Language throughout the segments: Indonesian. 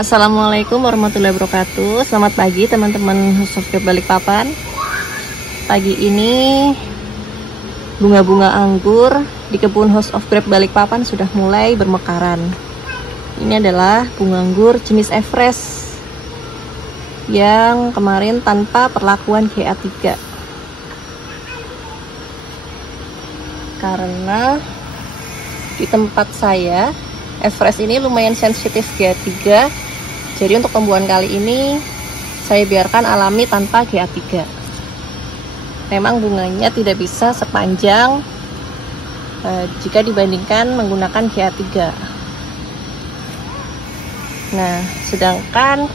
Assalamualaikum warahmatullahi wabarakatuh. Selamat pagi teman-teman House of Grape Balikpapan. Pagi ini bunga-bunga anggur di kebun House of Grape Balikpapan sudah mulai bermekaran. Ini adalah bunga anggur jenis Everest yang kemarin tanpa perlakuan GA3. Karena di tempat saya Everest ini lumayan sensitif GA3. Jadi untuk pembuahan kali ini saya biarkan alami tanpa GA3. Memang bunganya tidak bisa sepanjang jika dibandingkan menggunakan GA3. Nah, sedangkan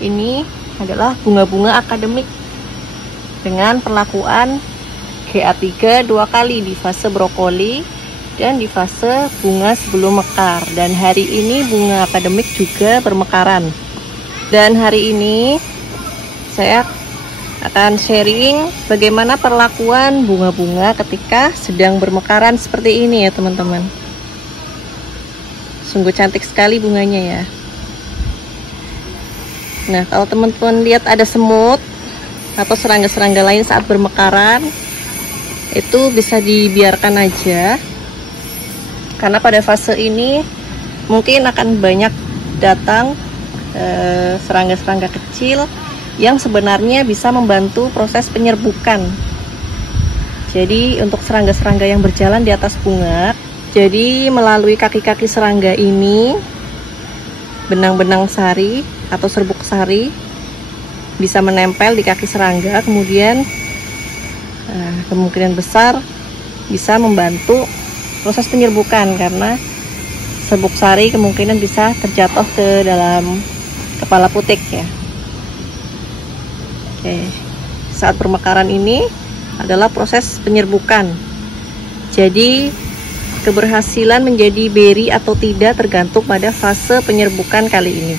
ini adalah bunga-bunga akademik dengan perlakuan GA3 2 kali di fase brokoli dan di fase bunga sebelum mekar. Dan hari ini bunga akademik juga bermekaran. Dan hari ini saya akan sharing bagaimana perlakuan bunga-bunga ketika sedang bermekaran seperti ini ya teman-teman. Sungguh cantik sekali bunganya ya. Nah, kalau teman-teman lihat ada semut atau serangga-serangga lain saat bermekaran, itu bisa dibiarkan aja. Karena pada fase ini mungkin akan banyak datang serangga-serangga kecil yang sebenarnya bisa membantu proses penyerbukan. Jadi untuk serangga-serangga yang berjalan di atas bunga, jadi melalui kaki-kaki serangga ini, benang-benang sari atau serbuk sari bisa menempel di kaki serangga, kemudian kemungkinan besar bisa membantu proses penyerbukan karena serbuk sari kemungkinan bisa terjatuh ke dalam kepala putik ya. Oke, saat bermekaran ini adalah proses penyerbukan. Jadi keberhasilan menjadi beri atau tidak tergantung pada fase penyerbukan kali ini,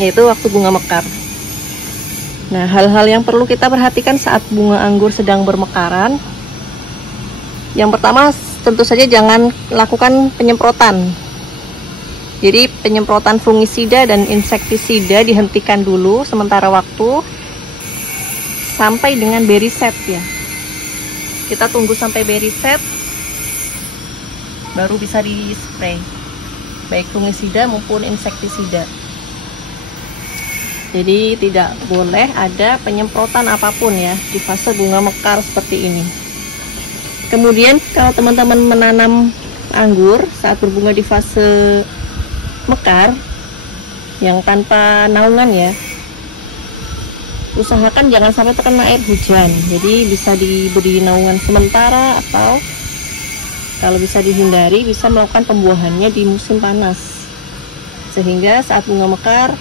yaitu waktu bunga mekar. Nah, hal-hal yang perlu kita perhatikan saat bunga anggur sedang bermekaran. Yang pertama, tentu saja jangan lakukan penyemprotan. Jadi penyemprotan fungisida dan insektisida dihentikan dulu sementara waktu sampai dengan berry set ya. Kita tunggu sampai berry set baru bisa di spray, baik fungisida maupun insektisida. Jadi tidak boleh ada penyemprotan apapun ya di fase bunga mekar seperti ini. Kemudian kalau teman-teman menanam anggur saat berbunga di fase mekar yang tanpa naungan ya, usahakan jangan sampai terkena air hujan. Jadi bisa diberi naungan sementara atau kalau bisa dihindari bisa melakukan pembuahannya di musim panas, sehingga saat bunga mekar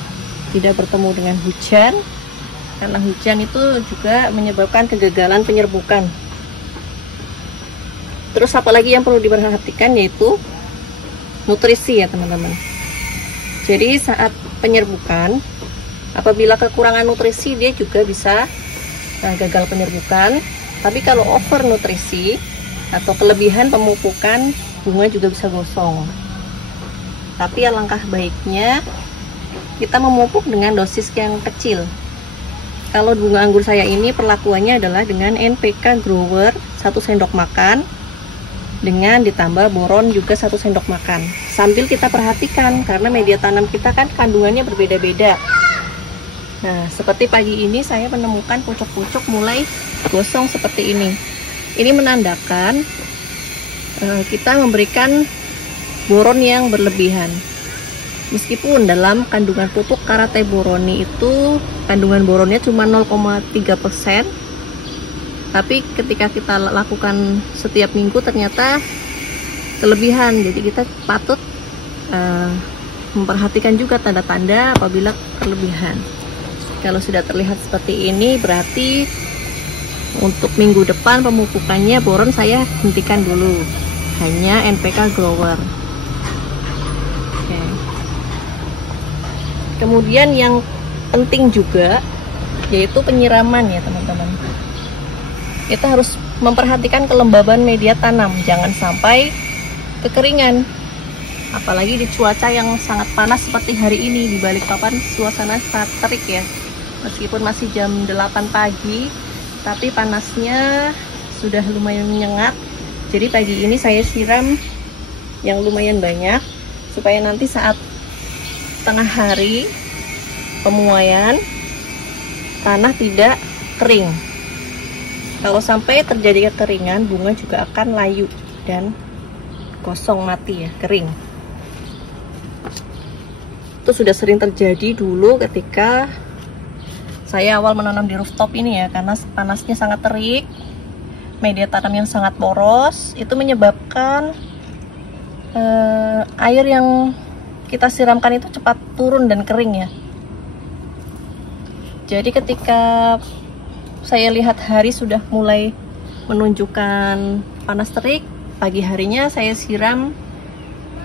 tidak bertemu dengan hujan, karena hujan itu juga menyebabkan kegagalan penyerbukan. Terus apalagi yang perlu diperhatikan yaitu nutrisi ya teman-teman. Jadi saat penyerbukan, apabila kekurangan nutrisi dia juga bisa gagal penyerbukan. Tapi kalau over nutrisi atau kelebihan pemupukan, bunga juga bisa gosong. Tapi alangkah baiknya kita memupuk dengan dosis yang kecil. Kalau bunga anggur saya ini perlakuannya adalah dengan NPK grower 1 sendok makan dengan ditambah boron juga 1 sendok makan. Sambil kita perhatikan karena media tanam kita kan kandungannya berbeda-beda. Nah, seperti pagi ini saya menemukan pucuk-pucuk mulai gosong seperti ini. Ini menandakan kita memberikan boron yang berlebihan. Meskipun dalam kandungan pupuk karate boroni itu kandungan boronnya cuma 0,3%, tapi ketika kita lakukan setiap minggu ternyata kelebihan. Jadi kita patut memperhatikan juga tanda-tanda apabila kelebihan. Kalau sudah terlihat seperti ini, berarti untuk minggu depan pemupukannya boron saya hentikan dulu, hanya NPK grower. Kemudian yang penting juga yaitu penyiraman ya teman-teman. Kita harus memperhatikan kelembaban media tanam, jangan sampai kekeringan. Apalagi di cuaca yang sangat panas seperti hari ini. Di Balikpapan suasana sangat terik ya. Meskipun masih jam 8 pagi, tapi panasnya sudah lumayan menyengat. Jadi pagi ini saya siram yang lumayan banyak supaya nanti saat tengah hari pemuaian tanah tidak kering. Kalau sampai terjadi kekeringan, bunga juga akan layu dan kosong, mati ya, kering. Itu sudah sering terjadi dulu ketika saya awal menanam di rooftop ini ya, karena panasnya sangat terik, media tanam yang sangat poros, itu menyebabkan air yang kita siramkan itu cepat turun dan kering ya. Jadi ketika saya lihat hari sudah mulai menunjukkan panas terik, pagi harinya saya siram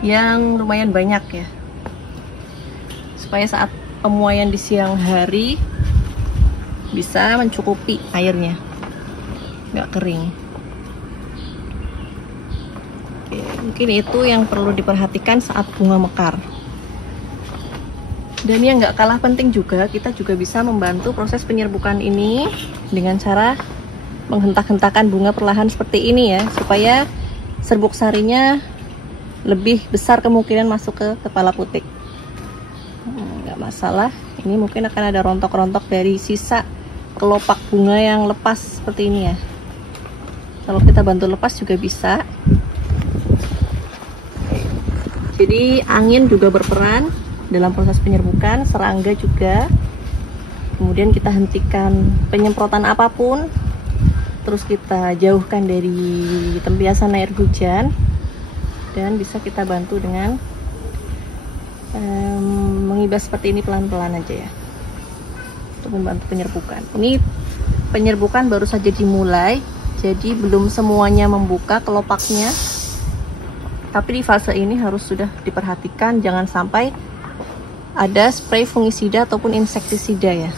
yang lumayan banyak ya, supaya saat pemuaian di siang hari bisa mencukupi airnya, nggak kering. Oke, mungkin itu yang perlu diperhatikan saat bunga mekar. Dan yang nggak kalah penting juga, kita juga bisa membantu proses penyerbukan ini dengan cara menghentak-hentakan bunga perlahan seperti ini ya, supaya serbuk sarinya lebih besar kemungkinan masuk ke kepala putik. Nggak masalah, ini mungkin akan ada rontok-rontok dari sisa kelopak bunga yang lepas seperti ini ya. Kalau kita bantu lepas juga bisa. Jadi angin juga berperan dalam proses penyerbukan, serangga juga. Kemudian kita hentikan penyemprotan apapun, terus kita jauhkan dari tempiasan air hujan, dan bisa kita bantu dengan mengibas seperti ini pelan-pelan aja ya, untuk membantu penyerbukan. Ini penyerbukan baru saja dimulai, jadi belum semuanya membuka kelopaknya, tapi di fase ini harus sudah diperhatikan jangan sampai ada spray fungisida ataupun insektisida ya,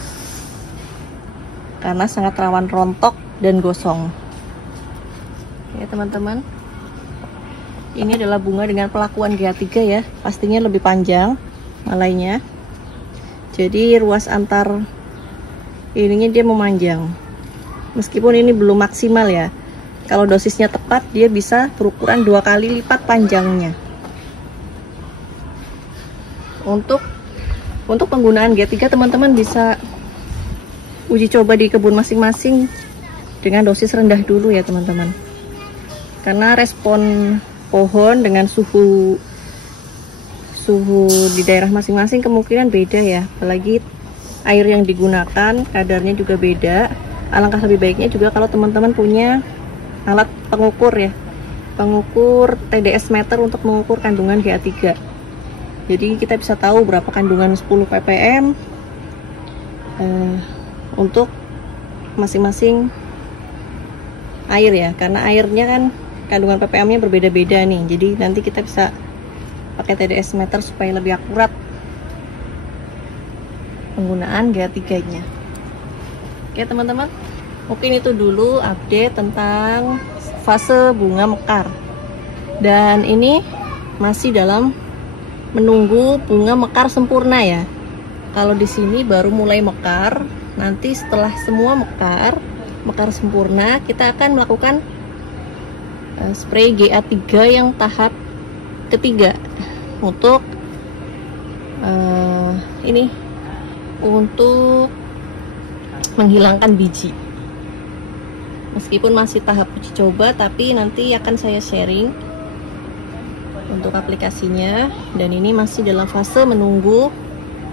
karena sangat rawan rontok dan gosong ya teman-teman. Ini adalah bunga dengan pelakuan GA3 ya, pastinya lebih panjang malainya, jadi ruas antar ininya dia memanjang. Meskipun ini belum maksimal ya, kalau dosisnya tepat dia bisa berukuran 2 kali lipat panjangnya. Untuk penggunaan GA3 teman-teman bisa uji coba di kebun masing-masing dengan dosis rendah dulu ya teman-teman, karena respon pohon dengan suhu di daerah masing-masing kemungkinan beda ya, apalagi air yang digunakan kadarnya juga beda. Alangkah lebih baiknya juga kalau teman-teman punya alat pengukur ya, pengukur TDS meter untuk mengukur kandungan GA3. Jadi kita bisa tahu berapa kandungan 10 ppm untuk masing-masing air ya, karena airnya kan kandungan ppm-nya berbeda-beda nih. Jadi nanti kita bisa pakai TDS meter supaya lebih akurat penggunaan GA3-nya. Oke teman-teman, mungkin itu dulu update tentang fase bunga mekar. Dan ini masih dalam menunggu bunga mekar sempurna ya. Kalau di sini baru mulai mekar, nanti setelah semua mekar sempurna, kita akan melakukan spray GA3 yang tahap ketiga untuk ini, untuk menghilangkan biji. Meskipun masih tahap uji coba, tapi nanti akan saya sharing untuk aplikasinya. Dan ini masih dalam fase menunggu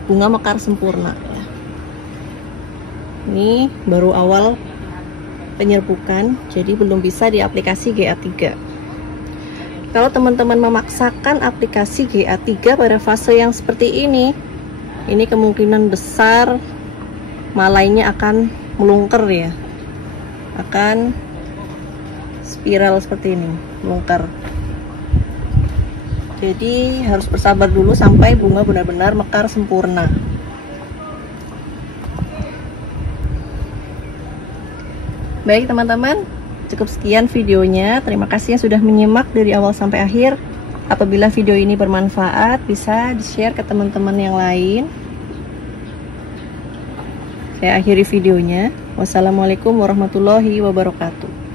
bunga mekar sempurna ya. Ini baru awal penyerbukan, jadi belum bisa di aplikasi GA3. Kalau teman-teman memaksakan aplikasi GA3 pada fase yang seperti ini kemungkinan besar malainya akan melungker ya, akan spiral seperti ini, melungker. Jadi harus bersabar dulu sampai bunga benar-benar mekar sempurna. Baik teman-teman, cukup sekian videonya. Terima kasih yang sudah menyimak dari awal sampai akhir. Apabila video ini bermanfaat, bisa di-share ke teman-teman yang lain. Saya akhiri videonya. Wassalamualaikum warahmatullahi wabarakatuh.